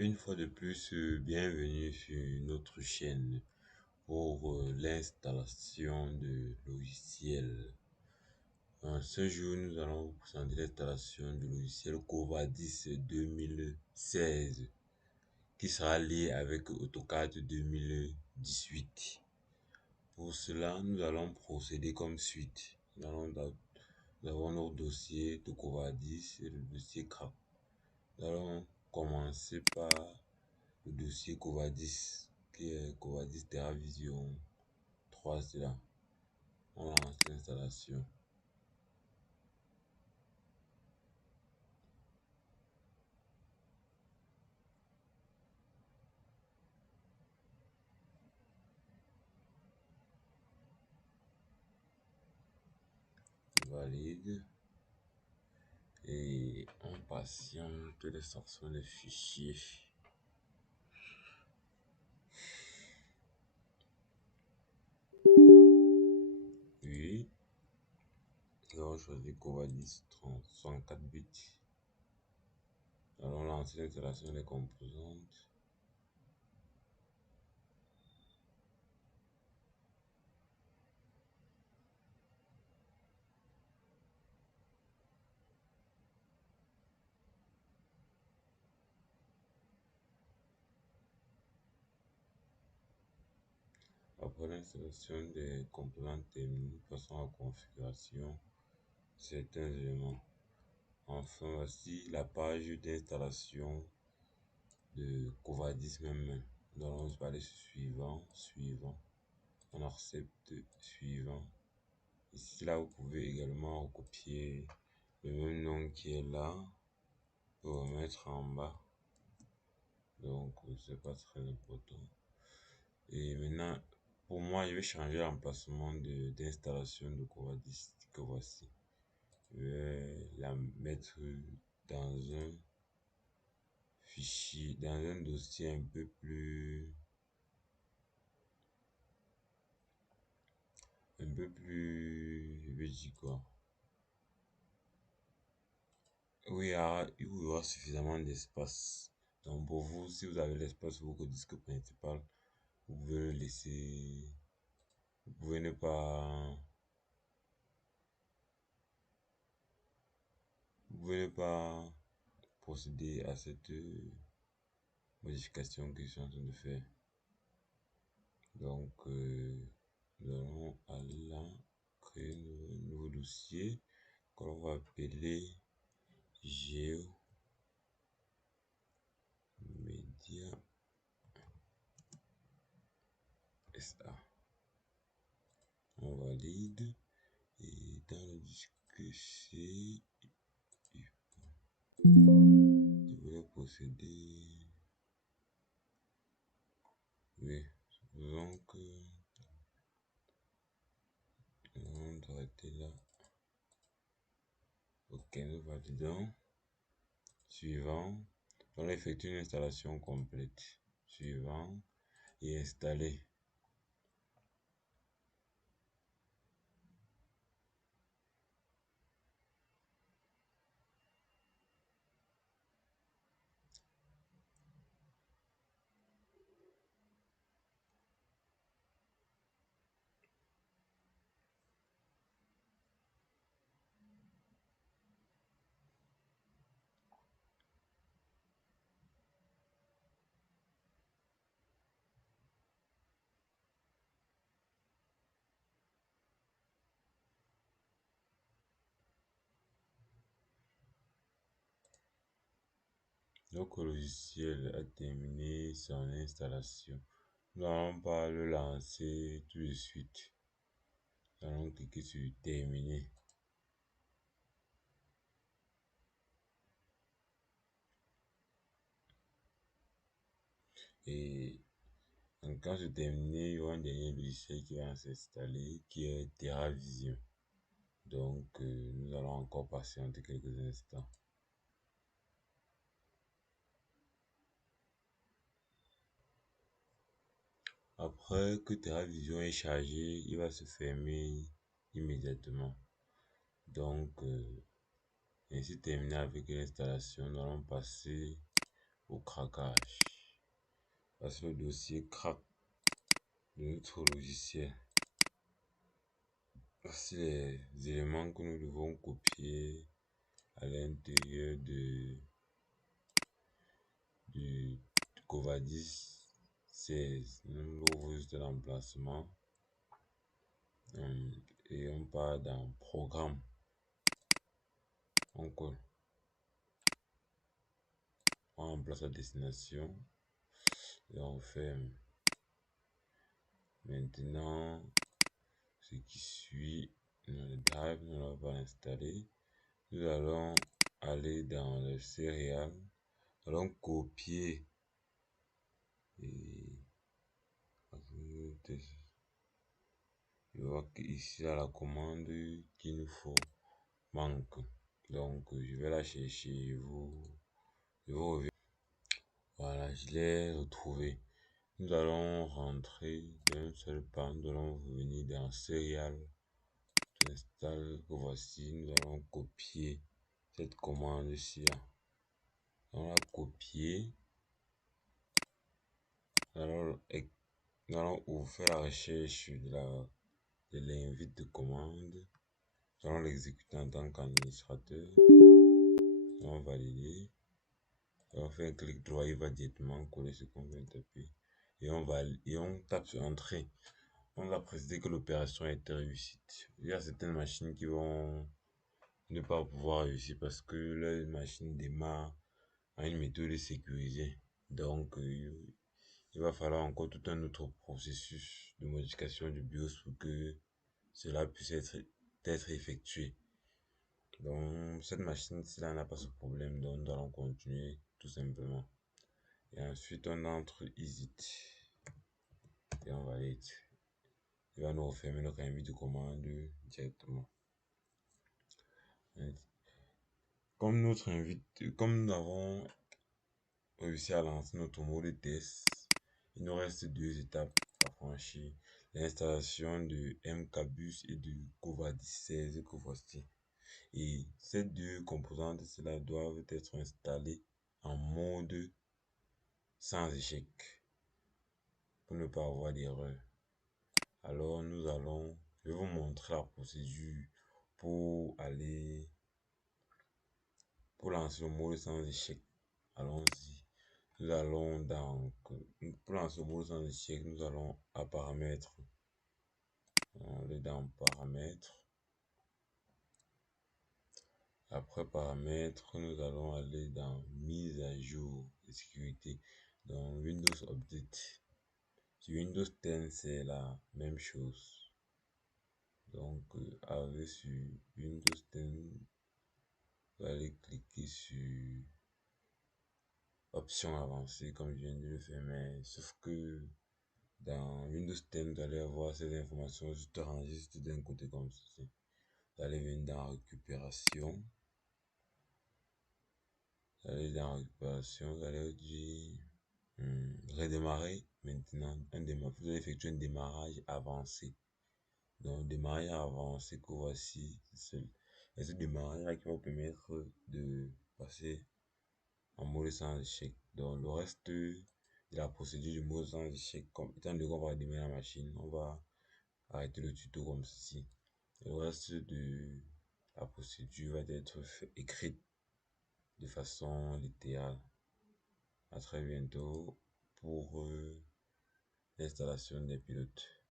Une fois de plus, bienvenue sur notre chaîne pour l'installation de logiciels. Ce jour, nous allons vous présenter l'installation du logiciel Covadis 2016 qui sera lié avec AutoCAD 2018. Pour cela, nous allons procéder comme suite. Nous avons notre dossier de Covadis et le dossier CRAP. Nous allons commencer par le dossier Covadis, qui est Covadis TerraVision 3. C'est là. On lance l'installation. Valide. Et on patiente l'extraction des fichiers. Oui. Nous allons choisir Covadis 64 bits. Nous allons lancer l'installation des composantes. Après l'installation des composantes terminées, passons à la configuration de certains éléments. Enfin, voici la page d'installation de Covadis même. Nous allons aller sur suivant. On accepte suivant. Ici, là, vous pouvez également recopier le même nom qui est là pour remettre en bas. Donc, c'est pas très important. Et maintenant, pour moi, je vais changer l'emplacement d'installation de Covadis que voici. Je vais la mettre dans un fichier, dans un dossier un peu plus je vais dire quoi. Oui, il vous y aura suffisamment d'espace. Donc pour vous, si vous avez l'espace sur votre disque principal, vous pouvez le laisser. Vous pouvez ne pas. Vous pouvez ne pas procéder à cette modification que je suis en train de faire. Donc nous allons aller là, créer un nouveau dossier qu'on va appeler GeoMedia SA. On valide et dans le disque C, je vais procéder. Oui, supposons que on doit arrêter là. Ok, nous validons. Suivant. On effectue une installation complète. Suivant et installer. Notre logiciel a terminé son installation. Nous n'allons pas le lancer tout de suite. Nous allons cliquer sur terminer. Et en cas de terminer, il y aura un dernier logiciel qui va s'installer qui est TerraVision. Donc nous allons encore patienter quelques instants. Après que TerraVision est chargé, il va se fermer immédiatement. Donc ainsi terminé avec l'installation, nous allons passer au craquage. Parce que le dossier craque de notre logiciel. Voici les éléments que nous devons copier à l'intérieur du Covadis 16. Nous ouvrons juste l'emplacement et on part dans programme. On colle. On remplace la destination et on ferme. Maintenant, ce qui suit, le drive, nous l'avons pas installé. Nous allons aller dans le serial. Nous allons copier et je vois qu'ici là la commande qu'il nous faut manque. Donc je vais la chercher. Je vous reviens. Voilà, je l'ai retrouvé. Nous allons rentrer d'un seul pas. Nous allons venir dans serial. Tout installe. Voici. Nous allons copier cette commande ici là. On va copier. Nous allons faire la recherche de l'invite de commande. Nous allons l'exécuter en tant qu'administrateur. Nous allons valider. On fait un clic droit, il va directement coller ce qu'on vient de taper. Et on tape sur entrée. On va préciser que l'opération a été réussite. Il y a certaines machines qui vont ne pas pouvoir réussir parce que leur machine démarre à une méthode sécurisée. Donc, il va falloir encore tout un autre processus de modification du BIOS pour que cela puisse être effectué. Donc, cette machine-ci n'a pas ce problème, donc nous allons continuer tout simplement. Et ensuite, on entre Exit et on valide. Il va nous refermer notre invite de commande directement. Comme nous avons réussi à lancer notre mot de test, il nous reste deux étapes à franchir. L'installation de MKBus et de Covadis 16 que voici. Et ces deux composantes, cela doivent être installées en mode sans échec pour ne pas avoir d'erreur. Alors je vais vous montrer la procédure pour lancer le mode sans échec. Allons-y. Nous allons pour lancer le mode sans échec, nous allons à paramètres. On est dans paramètres. Après paramètres, nous allons aller dans mise à jour de sécurité. Dans Windows Update. Sur Windows 10, c'est la même chose. Donc, sur Windows 10, vous allez cliquer sur options avancées comme je viens de le faire, mais sauf que dans Windows 10, vous allez avoir ces informations juste rangées juste d'un côté comme ceci. Vous allez venir dans récupération. Vous allez dire redémarrer maintenant. Vous allez effectuer un démarrage avancé. Donc, démarrage avancé que voici. C'est ce démarrage qui va vous permettre de passer en mode sans échec. Donc, le reste de la procédure du mode sans échec, étant donné qu'on va démarrer la machine, on va arrêter le tuto comme ceci. Le reste de la procédure va être écrite de façon littérale. À très bientôt pour l'installation des pilotes.